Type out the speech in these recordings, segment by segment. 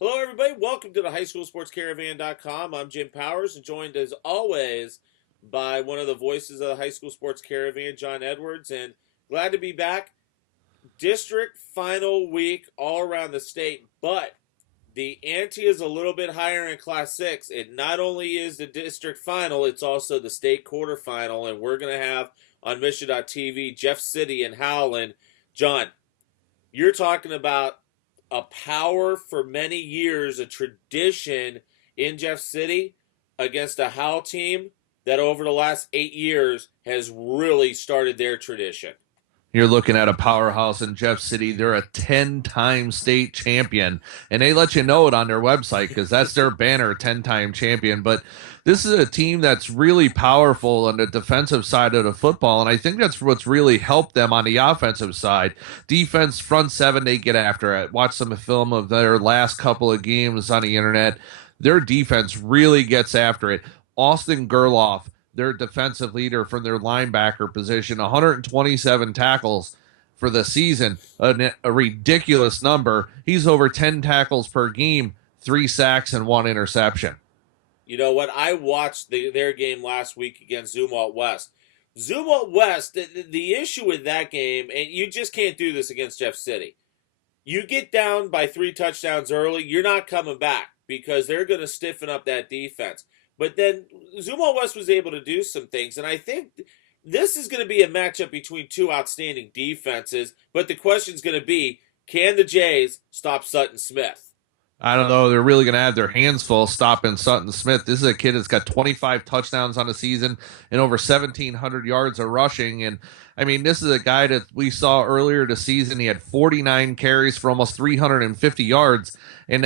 Hello, everybody. Welcome to the highschoolsportscaravan.com. I'm Jim Powers, and joined as always by one of the voices of the High School Sports Caravan, John Edwards. And glad to be back. District final week all around the state, but the ante is a little bit higher in Class 6. It not only is the district final, it's also the state quarterfinal. And we're going to have on Mission.tv Jeff City and Howland. John, you're talking about a power for many years, a tradition in Jeff City against a Howell team that over the last 8 years has really started their tradition. You're looking at a powerhouse in Jeff City. They're a 10-time state champion, and they let you know it on their website because that's their banner, 10-time champion. But this is a team that's really powerful on the defensive side of the football, and I think that's what's really helped them on the offensive side. Defense, front seven, they get after it. Watch some film of their last couple of games on the internet. Their defense really gets after it. Austin Gerloff, their defensive leader from their linebacker position, 127 tackles for the season, a ridiculous number. He's over 10 tackles per game, 3 sacks, and 1 interception. You know what? I watched their game last week against Zumwalt West. Zumwalt West, the issue with that game, and you just can't do this against Jeff City. You get down by 3 touchdowns early, you're not coming back because they're going to stiffen up that defense. But then Zumwalt West was able to do some things, and I think this is going to be a matchup between two outstanding defenses. But the question is going to be, can the Jays stop Sutton Smith? I don't know. They're really going to have their hands full stopping Sutton Smith. This is a kid that's got 25 touchdowns on the season and over 1,700 yards of rushing. And, I mean, this is a guy that we saw earlier this season. He had 49 carries for almost 350 yards, and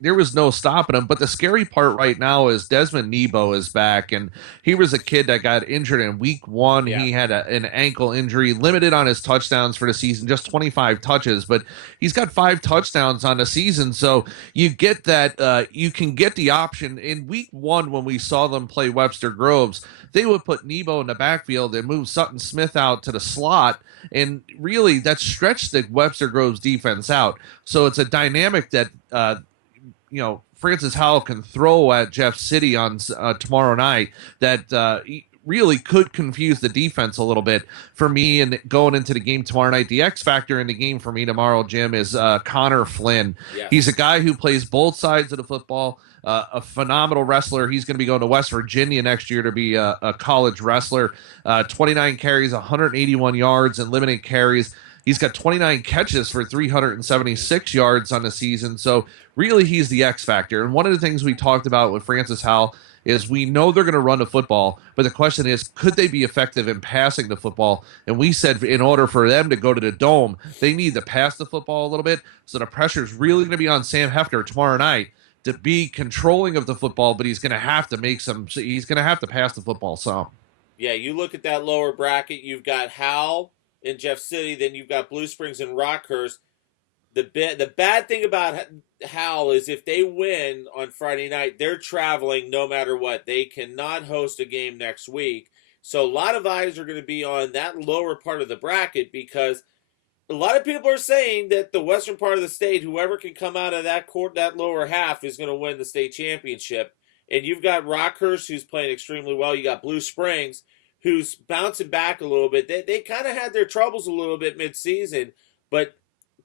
there was no stopping him. But the scary part right now is Desmond Nebo is back, and he was a kid that got injured in week 1. Yeah. He had an ankle injury, limited on his touchdowns for the season, just 25 touches. But he's got 5 touchdowns on the season, so you get that you can get the option. In week 1 when we saw them play Webster Groves, they would put Nebo in the backfield and move Sutton Smith out to the slot, and really that stretched the Webster Groves defense out. So it's a dynamic that Francis Howell can throw at Jeff City on tomorrow night that really could confuse the defense a little bit for me. And going into the game tomorrow night, the X factor in the game for me tomorrow, Jim, is Connor Flynn. Yeah. He's a guy who plays both sides of the football, a phenomenal wrestler. He's going to be going to West Virginia next year to be a college wrestler. 29 carries, 181 yards, and limited carries. He's got 29 catches for 376 yards on the season. So really, he's the X factor. And one of the things we talked about with Francis Howell is we know they're going to run the football, but the question is, could they be effective in passing the football? And we said in order for them to go to the Dome, they need to pass the football a little bit. So the pressure is really going to be on Sam Hefner tomorrow night to be controlling of the football, but he's going to have to he's going to have to pass the football some. Yeah, you look at that lower bracket, you've got Howell in Jeff City, then you've got Blue Springs and Rockhurst. The bad thing about Howell is if they win on Friday night, they're traveling no matter what. They cannot host a game next week. So a lot of eyes are going to be on that lower part of the bracket because a lot of people are saying that the western part of the state, whoever can come out of that lower half is going to win the state championship. And you've got Rockhurst, who's playing extremely well. You got Blue Springs, who's bouncing back a little bit. They kind of had their troubles a little bit mid-season, but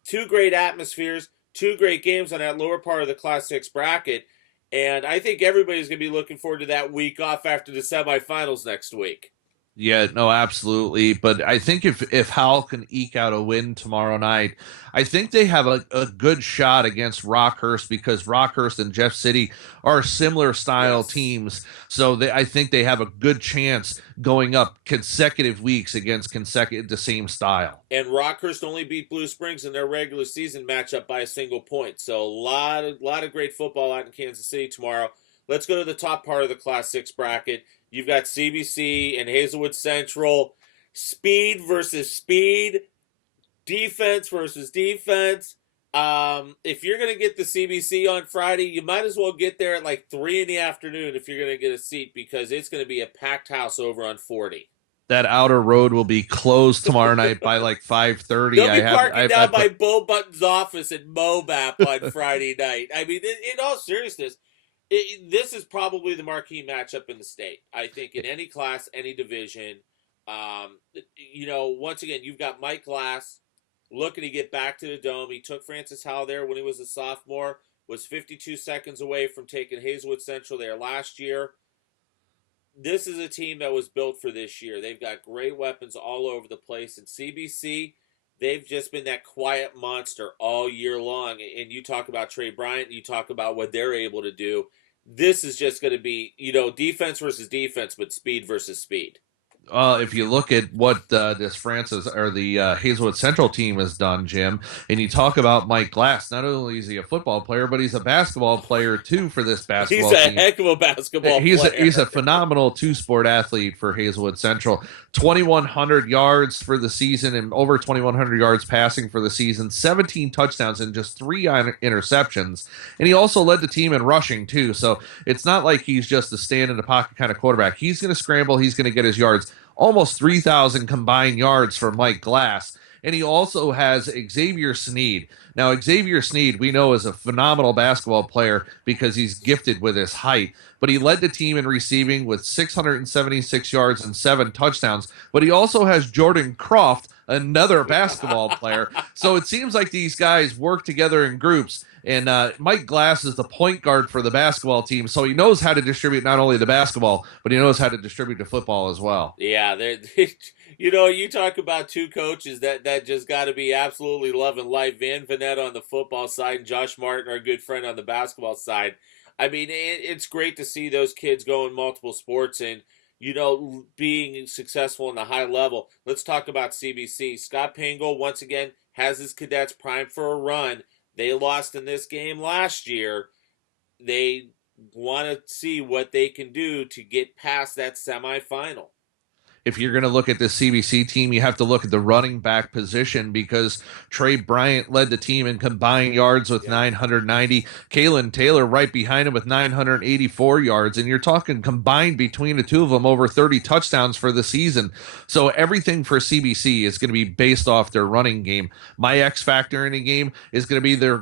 2 great atmospheres, 2 great games on that lower part of the Class 6 bracket, and I think everybody's going to be looking forward to that week off after the semifinals next week. Yeah, no, absolutely. But I think if Howell can eke out a win tomorrow night, I think they have a good shot against Rockhurst because Rockhurst and Jeff City are similar style teams. So I think they have a good chance going up consecutive weeks against the same style. And Rockhurst only beat Blue Springs in their regular season matchup by a single point. So a lot of great football out in Kansas City tomorrow. Let's go to the top part of the Class 6 bracket. You've got CBC and Hazelwood Central. Speed versus speed. Defense versus defense. If you're going to get the CBC on Friday, you might as well get there at like 3 in the afternoon if you're going to get a seat because it's going to be a packed house over on 40. That outer road will be closed tomorrow night by like 5:30. They'll I be have parking I down by put Bo Button's office in Mobap on Friday night. I mean, in all seriousness, this is probably the marquee matchup in the state. I think in any class, any division. Once again, you've got Mike Glass looking to get back to the Dome. He took Francis Howell there when he was a sophomore, was 52 seconds away from taking Hazelwood Central there last year. This is a team that was built for this year. They've got great weapons all over the place. And CBC, they've just been that quiet monster all year long. And you talk about Trey Bryant, you talk about what they're able to do. This is just going to be, defense versus defense, but speed versus speed. if you look at what this Francis or the Hazelwood Central team has done, Jim, and you talk about Mike Glass, not only is he a football player, but he's a basketball player too for this He's basketball a team. heck of a basketball He's player. he's a phenomenal two-sport athlete for Hazelwood Central. 2,100 yards for the season and over 2,100 yards passing for the season, 17 touchdowns and just 3 interceptions. And he also led the team in rushing too. So it's not like he's just a stand in the pocket kind of quarterback. He's going to scramble. He's going to get his yards. Almost 3,000 combined yards for Mike Glass. And he also has Xavier Sneed. Now, Xavier Sneed, we know, is a phenomenal basketball player because he's gifted with his height. But he led the team in receiving with 676 yards and 7 touchdowns. But he also has Jordan Croft, another basketball player. So it seems like these guys work together in groups. And Mike Glass is the point guard for the basketball team, so he knows how to distribute not only the basketball, but he knows how to distribute the football as well. Yeah, you talk about two coaches that just got to be absolutely loving life. Van Vanette on the football side and Josh Martin, our good friend, on the basketball side. I mean, it's great to see those kids go in multiple sports and, being successful in the high level. Let's talk about CBC. Scott Pingle, once again, has his cadets primed for a run. They lost in this game last year. They want to see what they can do to get past that semifinal. If you're going to look at the CBC team, you have to look at the running back position because Trey Bryant led the team in combined yards with 990. Kalen Taylor right behind him with 984 yards. And you're talking combined between the two of them over 30 touchdowns for the season. So everything for CBC is going to be based off their running game. My X factor in the game is going to be their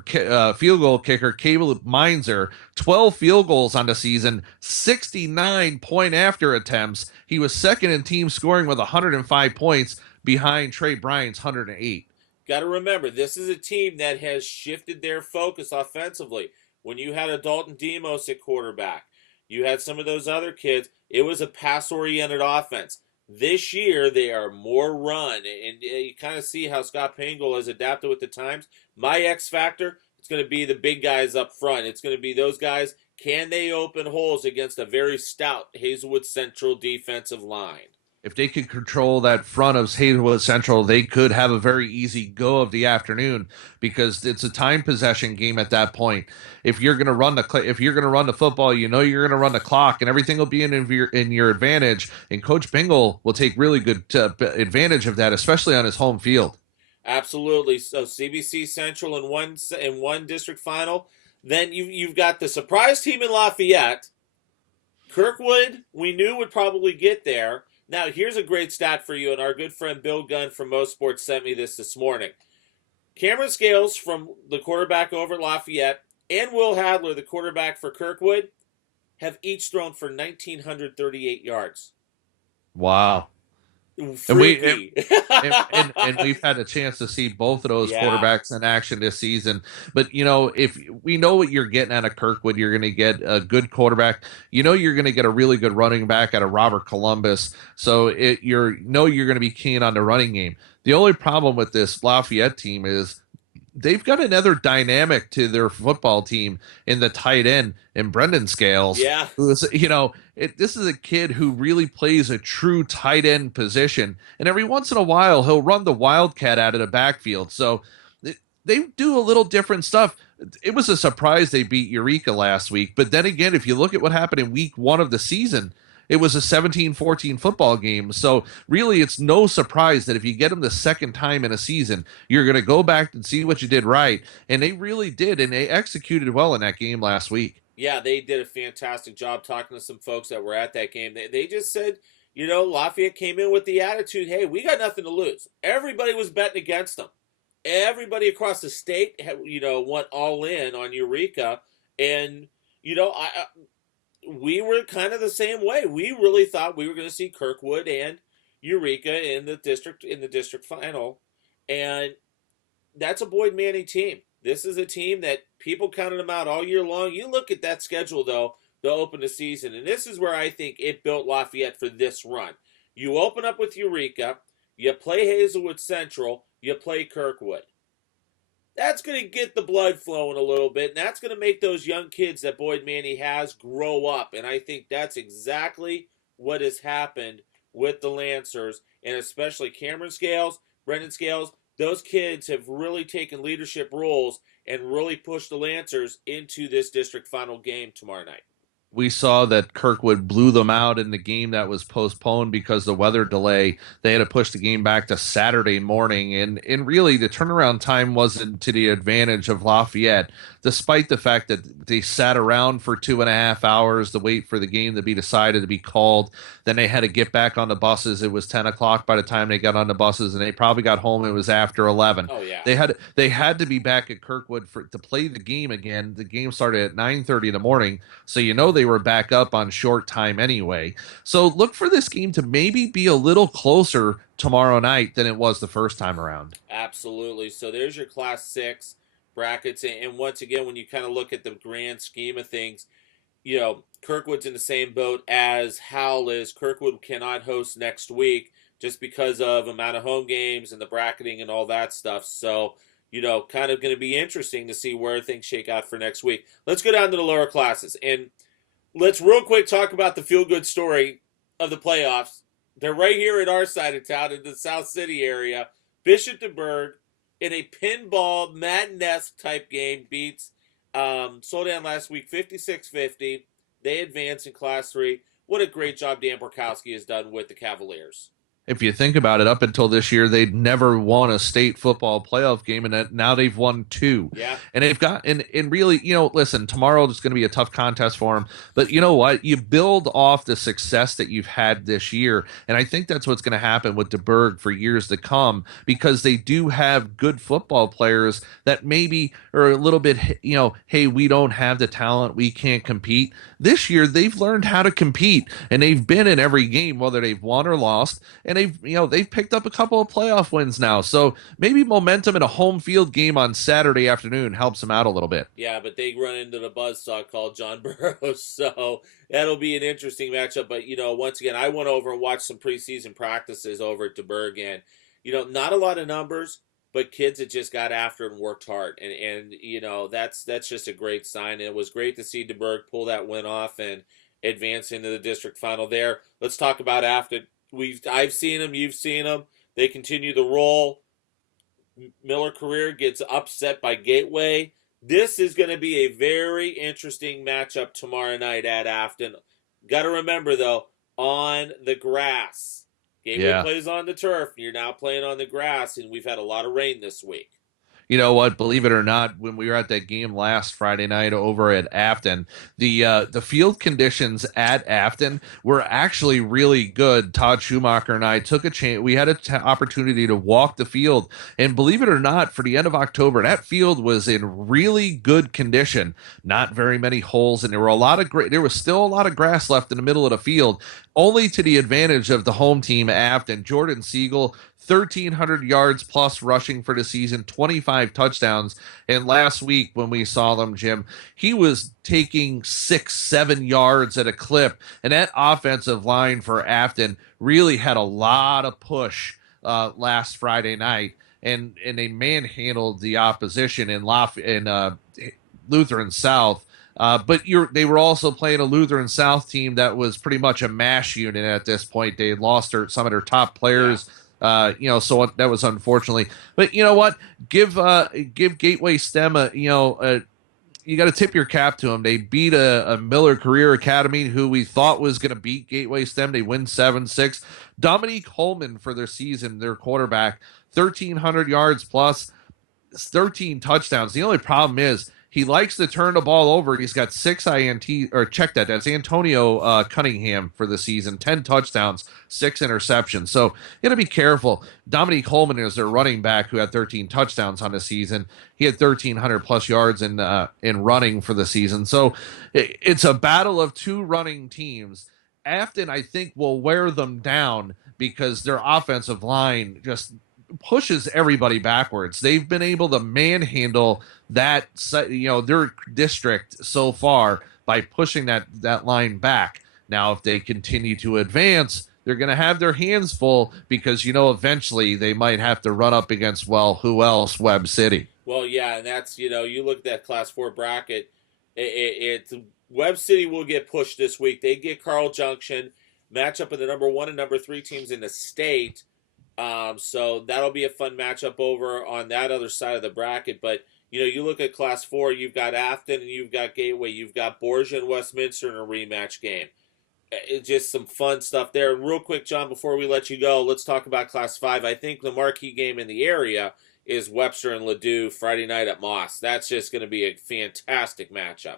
field goal kicker, Caleb Meinzer. 12 field goals on the season, 69 point after attempts. He was second in team scoring with 105 points behind Trey Bryant's 108. Got to remember, this is a team that has shifted their focus offensively. When you had a Dalton Demos at quarterback, you had some of those other kids, it was a pass-oriented offense. This year, they are more run, and you kind of see how Scott Pingle has adapted with the times. My X factor, it's going to be the big guys up front. It's going to be those guys. Can they open holes against a very stout Hazelwood Central defensive line? If they could control that front of Hazelwood Central, they could have a very easy go of the afternoon because it's a time possession game at that point. If you're going to run the football, you're going to run the clock, and everything will be in your advantage. And Coach Bingle will take really good advantage of that, especially on his home field. Absolutely. So CBC Central in one district final. Then you've got the surprise team in Lafayette. Kirkwood, we knew would probably get there. Now, here's a great stat for you, and our good friend Bill Gunn from Most Sports sent me this morning. Cameron Scales, from the quarterback over at Lafayette, and Will Hadler, the quarterback for Kirkwood, have each thrown for 1,938 yards. Wow. Freaky. And we've had a chance to see both of those quarterbacks in action this season. But if we know what you're getting out of Kirkwood, you're going to get a good quarterback. You're going to get a really good running back out of Robert Columbus. So you're going to be keen on the running game. The only problem with this Lafayette team is they've got another dynamic to their football team in the tight end in Brendan Scales. Yeah. Who's, this is a kid who really plays a true tight end position. And every once in a while, he'll run the Wildcat out of the backfield. So they do a little different stuff. It was a surprise they beat Eureka last week. But then again, if you look at what happened in week 1 of the season, it was a 17-14 football game. So really, it's no surprise that if you get them the second time in a season, you're going to go back and see what you did right. And they really did, and they executed well in that game last week. Yeah, they did a fantastic job talking to some folks that were at that game. They just said, Lafayette came in with the attitude, hey, we got nothing to lose. Everybody was betting against them. Everybody across the state, went all in on Eureka. And, we were kind of the same way. We really thought we were going to see Kirkwood and Eureka in the district final. And that's a Boyd Manning team. This is a team that people counted them out all year long. You look at that schedule, though, to open the season, and this is where I think it built Lafayette for this run. You open up with Eureka, you play Hazelwood Central, you play Kirkwood. That's going to get the blood flowing a little bit, and that's going to make those young kids that Boyd Manning has grow up, and I think that's exactly what has happened with the Lancers, and especially Cameron Scales, Brendan Scales. Those kids have really taken leadership roles and really pushed the Lancers into this district final game tomorrow night. We saw that Kirkwood blew them out in the game that was postponed because of the weather delay. They had to push the game back to Saturday morning, and really the turnaround time wasn't to the advantage of Lafayette, despite the fact that they sat around for 2.5 hours to wait for the game to be decided, to be called. Then they had to get back on the buses. It was 10 o'clock by the time they got on the buses, and they probably got home. It was after 11. Oh yeah, they had to be back at Kirkwood to play the game again. The game started at 9:30 in the morning, so they were back up on short time anyway. So look for this game to maybe be a little closer tomorrow night than it was the first time around. absolutely. So there's your Class 6 brackets. And once again, when you kind of look at the grand scheme of things, Kirkwood's in the same boat as Howell is. Kirkwood cannot host next week just because of amount of home games and the bracketing and all that stuff. So, kind of going to be interesting to see where things shake out for next week. Let's go down to the lower classes. And let's real quick talk about the feel-good story of the playoffs. They're right here at our side of town in the South City area. Bishop DeBerg, in a pinball Madden-esque type game, beats Soldan last week 56-50. They advance in Class 3. What a great job Dan Borkowski has done with the Cavaliers. If you think about it, up until this year, they'd never won a state football playoff game, and now they've won 2. Yeah. And they've got, and really, listen, tomorrow is going to be a tough contest for them. But you know what? You build off the success that you've had this year, and I think that's what's going to happen with DeBerg for years to come, because they do have good football players that maybe are a little bit, hey, we don't have the talent, we can't compete. This year, they've learned how to compete, and they've been in every game, whether they've won or lost. And they've picked up a couple of playoff wins now. So maybe momentum in a home field game on Saturday afternoon helps them out a little bit. Yeah, but they run into the buzzsaw called John Burroughs, so that'll be an interesting matchup. But, once again, I went over and watched some preseason practices over at DeBerg, and, not a lot of numbers, but kids that just got after it and worked hard. And that's just a great sign. And it was great to see DeBerg pull that win off and advance into the district final there. Let's talk about Afton. I've seen them, you've seen them. They continue the roll. Miller Career gets upset by Gateway. This is going to be a very interesting matchup tomorrow night at Afton. Got to remember, though, on the grass. Gateway plays on the turf. You're now playing on the grass, and we've had a lot of rain this week. You know what? Believe it or not, when we were at that game last Friday night over at Afton, the field conditions at Afton were actually really good. Todd Schumacher and I took a chance. We had an opportunity to walk the field, and believe it or not, for the end of October, that field was in really good condition. Not very many holes, and there was still a lot of grass left in the middle of the field, only to the advantage of the home team, Afton. Jordan Siegel, 1,300 yards plus rushing for the season, 25 touchdowns. And last week when we saw them, Jim, he was taking 6-7 yards at a clip. And that offensive line for Afton really had a lot of push last Friday night. And they manhandled the opposition in Lutheran South. But they were also playing a Lutheran South team that was pretty much a mash unit at this point. They had lost some of their top players. Yeah. So that was unfortunately. But you know what? Give Gateway STEM you got to tip your cap to them. They beat a Miller Career Academy who we thought was going to beat Gateway STEM. They win 7-6. Dominique Holman for their season, their quarterback, 1,300 yards plus, 13 touchdowns. The only problem is He likes to turn the ball over. He's got 6 INT, or check that. That's Antonio Cunningham for the season, 10 touchdowns, 6 interceptions. So you got to be careful. Dominique Coleman is their running back who had 13 touchdowns on the season. He had 1,300 plus yards in running for the season. So it's a battle of two running teams. Afton, I think, will wear them down because their offensive line just pushes everybody backwards. They've been able to manhandle that, their district so far by pushing that line back. Now, if they continue to advance, they're going to have their hands full because eventually they might have to run up against, well, who else? Webb City. Well, yeah, and that's, you look at that Class 4 bracket, it's Webb City will get pushed this week. They get Carl Junction, matchup of the number 1 and number 3 teams in the state. So that'll be a fun matchup over on that other side of the bracket. But, you look at Class 4, you've got Afton and you've got Gateway, you've got Borgia and Westminster in a rematch game. It's just some fun stuff there. And real quick, John, before we let you go, let's talk about Class 5. I think the marquee game in the area is Webster and Ladue Friday night at Moss. That's just going to be a fantastic matchup.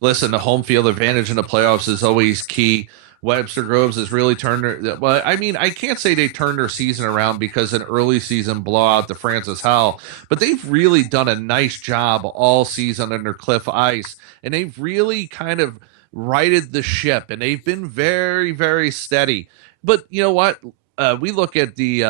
Listen, the home field advantage in the playoffs is always key. Webster Groves has really turned their, well, I mean, I can't say they turned their season around because an early season blowout to Francis Howell, but they've really done a nice job all season under Cliff Ice, and they've really kind of righted the ship, and they've been very, very steady. But you know what? We look at the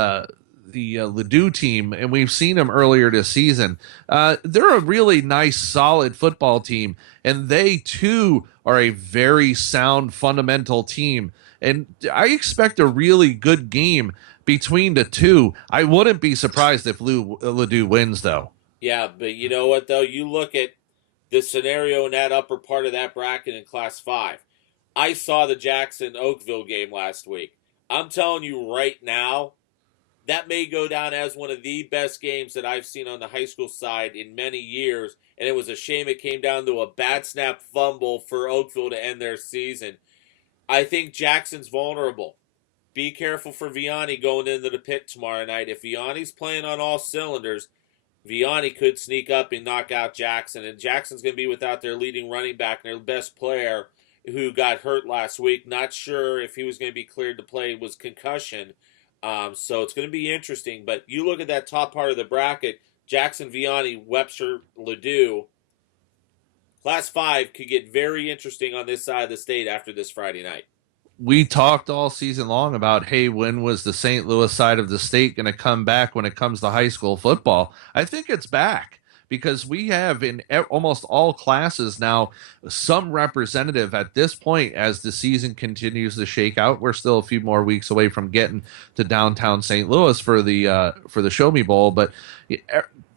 Ladue team, and we've seen them earlier this season. They're a really nice, solid football team, and they too are a very sound, fundamental team. And I expect a really good game between the two. I wouldn't be surprised if Ladue wins, though. Yeah, but you know what, though? You look at the scenario in that upper part of that bracket in Class 5. I saw the Jackson-Oakville game last week. I'm telling you right now, that may go down as one of the best games that I've seen on the high school side in many years, and it was a shame it came down to a bad snap fumble for Oakville to end their season. I think Jackson's vulnerable. Be careful for Vianney going into the pit tomorrow night. If Vianney's playing on all cylinders, Vianney could sneak up and knock out Jackson, and Jackson's going to be without their leading running back and their best player who got hurt last week. Not sure if he was going to be cleared to play. It was concussion. So it's going to be interesting. But you look at that top part of the bracket, Jackson, Vianney, Webster, Ladue. Class 5 could get very interesting on this side of the state after this Friday night. We talked all season long about, hey, when was the St. Louis side of the state going to come back when it comes to high school football? I think it's back because we have in almost all classes now some representative at this point as the season continues to shake out. We're still a few more weeks away from getting to downtown St. Louis for the Show Me Bowl, but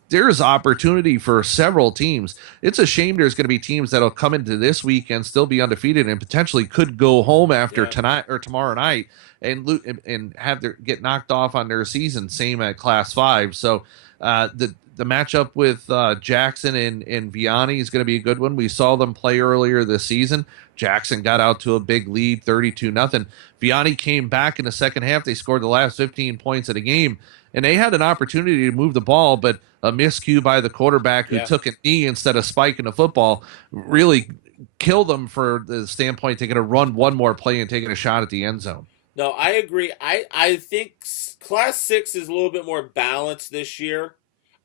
there's opportunity for several teams. It's a shame there's going to be teams that'll come into this week and still be undefeated and potentially could go home after tonight or tomorrow night and have get knocked off on their season. Same at Class 5. So the matchup with Jackson and Vianney is going to be a good one. We saw them play earlier this season. Jackson got out to a big lead, 32-0. Vianney came back in the second half. They scored the last 15 points of the game, and they had an opportunity to move the ball, but a miscue by the quarterback who took a knee instead of spiking the football really killed them for the standpoint they're going to run one more play and taking a shot at the end zone. No, I agree. I think Class 6 is a little bit more balanced this year.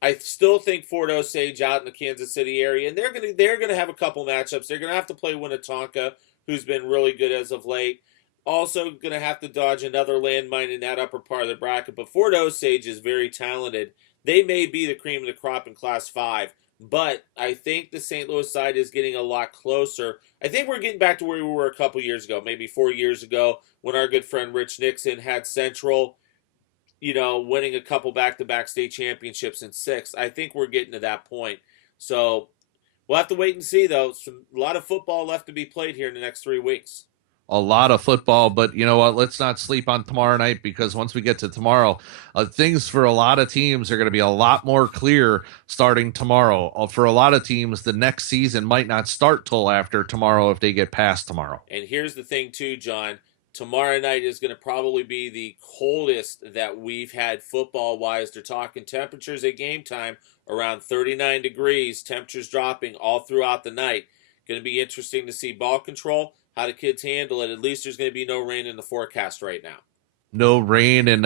I still think Fort Osage out in the Kansas City area, and they're gonna have a couple matchups. They're gonna have to play Winnetonka, who's been really good as of late. Also gonna have to dodge another landmine in that upper part of the bracket. But Fort Osage is very talented. They may be the cream of the crop in Class 5, but I think the St. Louis side is getting a lot closer. I think we're getting back to where we were a couple years ago, maybe 4 years ago, when our good friend Rich Nixon had Central, winning a couple back-to-back state championships in 6. I think we're getting to that point. So we'll have to wait and see, though. A lot of football left to be played here in the next 3 weeks. A lot of football, but you know what? Let's not sleep on tomorrow night because once we get to tomorrow, things for a lot of teams are going to be a lot more clear starting tomorrow. For a lot of teams, the next season might not start till after tomorrow if they get past tomorrow. And here's the thing, too, John. Tomorrow night is going to probably be the coldest that we've had football-wise. They're talking temperatures at game time around 39 degrees, temperatures dropping all throughout the night. Going to be interesting to see ball control, how the kids handle it. At least there's going to be no rain in the forecast right now. No rain, and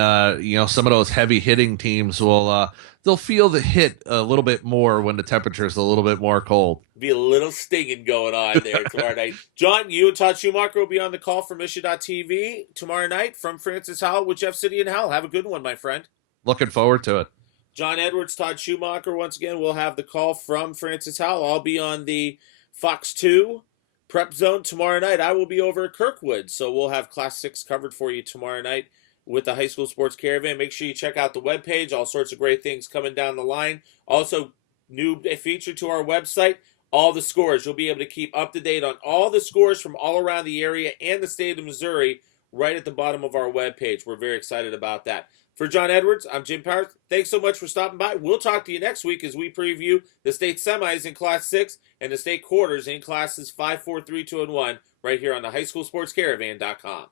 some of those heavy hitting teams will they'll feel the hit a little bit more when the temperature is a little bit more cold. Be a little stinging going on there tomorrow night. John, you and Todd Schumacher will be on the call from Issue.tv tomorrow night from Francis Howell with Jeff City and Howell. Have a good one, my friend. Looking forward to it. John Edwards, Todd Schumacher, once again, we'll have the call from Francis Howell. I'll be on the Fox 2 Prep Zone tomorrow night. I will be over at Kirkwood, so we'll have Class 6 covered for you tomorrow night with the High School Sports Caravan. Make sure you check out the webpage. All sorts of great things coming down the line. Also, new feature to our website, all the scores. You'll be able to keep up to date on all the scores from all around the area and the state of Missouri right at the bottom of our webpage. We're very excited about that. For John Edwards, I'm Jim Powers. Thanks so much for stopping by. We'll talk to you next week as we preview the state semis in Class 6 and the state quarters in Classes 5, 4, 3, 2, and 1 right here on the highschoolsportscaravan.com.